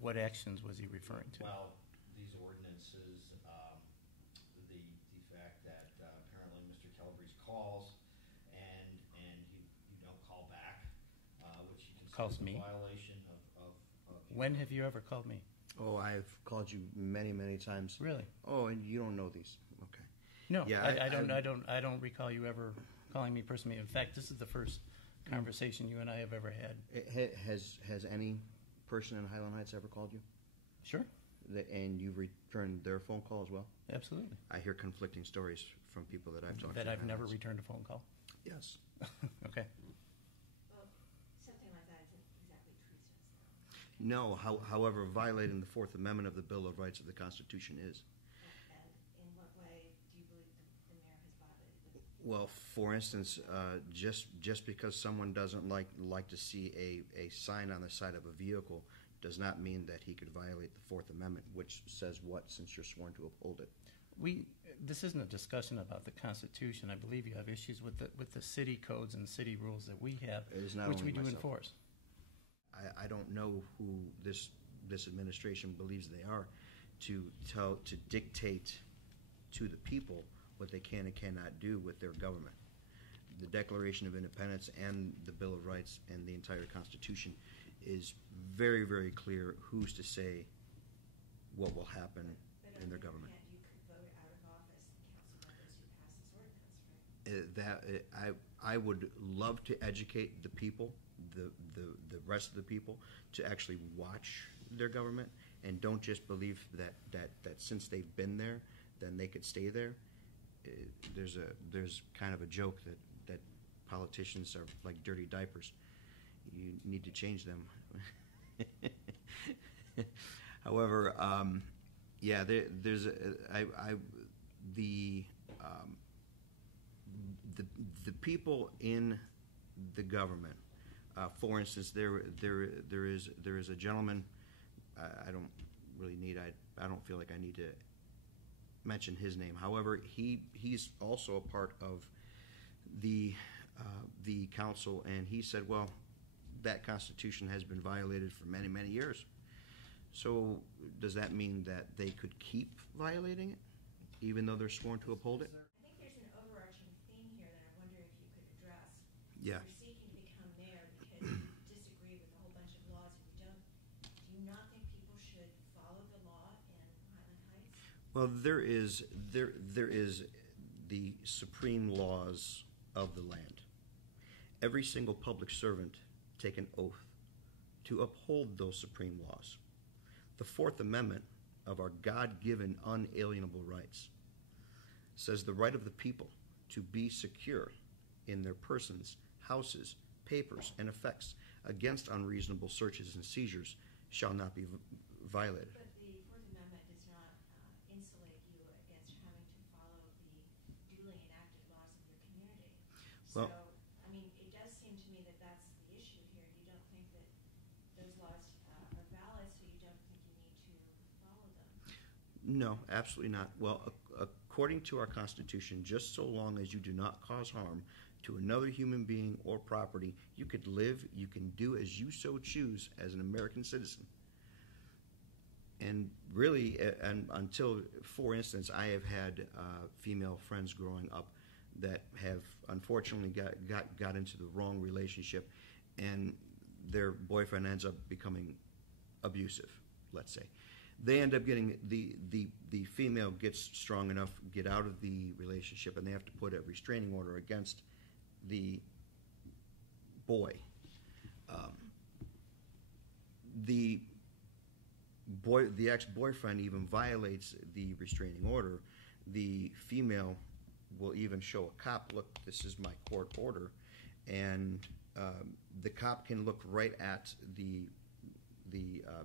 What actions was he referring to? Well, these ordinances, the fact that apparently Mr. Calabrese calls and you don't call back, which he Calls considers me? a violation of When have you ever called me? Oh, I've called you many, many times. Really? Oh, and you don't know these. Okay. No, Yeah, I don't recall you ever calling me personally. In fact, this is the first conversation you and I have ever had. Has any person in Highland Heights ever called you? Sure. And you've returned their phone call as well? Absolutely. I hear conflicting stories from people that I've talked to. That I've in never Highland Heights. returned a phone call. Yes. Okay. Well, something like that isn't exactly treasonous, though. No, however, violating the Fourth Amendment of the Bill of Rights of the Constitution is. And in what way do you believe the mayor has violated the... Well, for instance, just because someone doesn't like to see a sign on the side of a vehicle does not mean that he could violate the Fourth Amendment, which says what, since you're sworn to uphold it? This isn't a discussion about the Constitution. I believe you have issues with the city codes and city rules that we have, It is not which only we do myself. enforce. I don't know who this administration believes they are to dictate to the people what they can and cannot do with their government. The Declaration of Independence and the Bill of Rights and the entire Constitution is very, very clear who's to say what will happen But in their on the other government. hand, you could vote out of office the council members who passed this ordinance, right? I would love to educate the people, the rest of the people, to actually watch their government and don't just believe that since they've been there, then they could stay there. There's kind of a joke that politicians are like dirty diapers. You need to change them. However, yeah, there's the people in the government. For instance, there is a gentleman. I don't really need. I don't feel like I need to mention his name. However, he's also a part of the council, and he said, well, that Constitution has been violated for many, many years. So does that mean that they could keep violating it, even though they're sworn to uphold it? I think there's an overarching theme here that I wonder if you could address. Yeah. You're seeking to become mayor because you disagree with a whole bunch of laws and you don't. Do you not think people should follow the law in Highland Heights? Well, there is the supreme laws of the land. Every single public servant take an oath to uphold those supreme laws. The Fourth Amendment of our God-given unalienable rights says the right of the people to be secure in their persons, houses, papers, and effects against unreasonable searches and seizures shall not be violated. But the Fourth Amendment does not insulate you against having to follow the duly enacted laws of your community. Well, So, I mean, it does seem to me that that's the issue here. You don't think that those laws are valid, so you don't think you need to follow them. no, absolutely not. Well, according to our Constitution, just so long as you do not cause harm to another human being or property, you could live, you can do as you so choose as an American citizen. And really, and until, for instance, I have had female friends growing up that have unfortunately got into the wrong relationship, and their boyfriend ends up becoming abusive, let's say. They end up getting, the female gets strong enough, get out of the relationship, and they have to put a restraining order against the boy. The ex-boyfriend even violates the restraining order. The female will even show a cop, look, this is my court order, and the cop can look right at the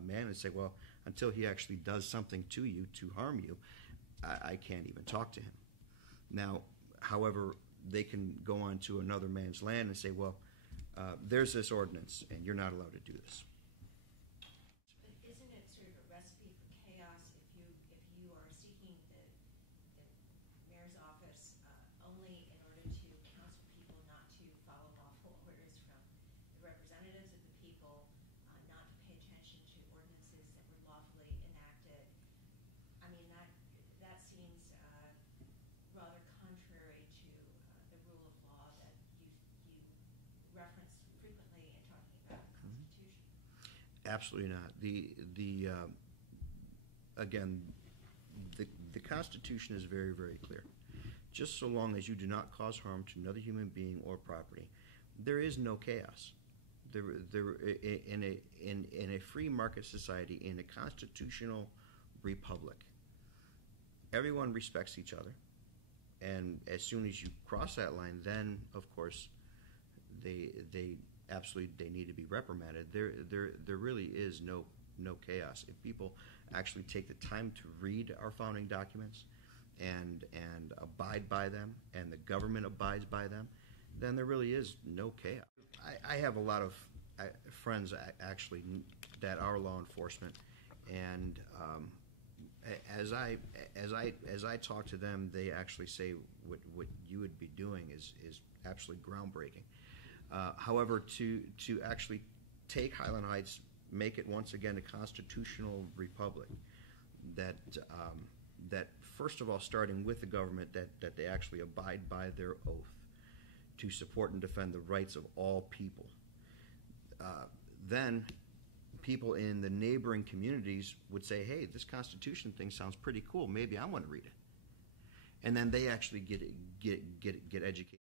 man and say, well, until he actually does something to you to harm you, I can't even talk to him. Now, however, they can go on to another man's land and say, well, there's this ordinance, and you're not allowed to do this. But isn't it sort of a recipe for chaos if you are seeking the mayor's office only in order to counsel people not to follow lawful orders from the representatives of the people, not to pay attention to ordinances Absolutely not. Again, the Constitution is very, very clear. Just so long as you do not cause harm to another human being or property, there is no chaos. In a free market society, in a constitutional republic, everyone respects each other, and as soon as you cross that line, then of course they absolutely need to be reprimanded. There really is no chaos. If people actually take the time to read our founding documents and abide by them, and the government abides by them, then there really is no chaos. I have a lot of friends actually that are law enforcement, and as I talk to them, they actually say what you would be doing is absolutely groundbreaking. However, to actually take Highland Heights, make it once again a constitutional republic, that first of all, starting with the government, that they actually abide by their oath to support and defend the rights of all people. Then people in the neighboring communities would say, hey, this Constitution thing sounds pretty cool. Maybe I want to read it. And then they actually get educated.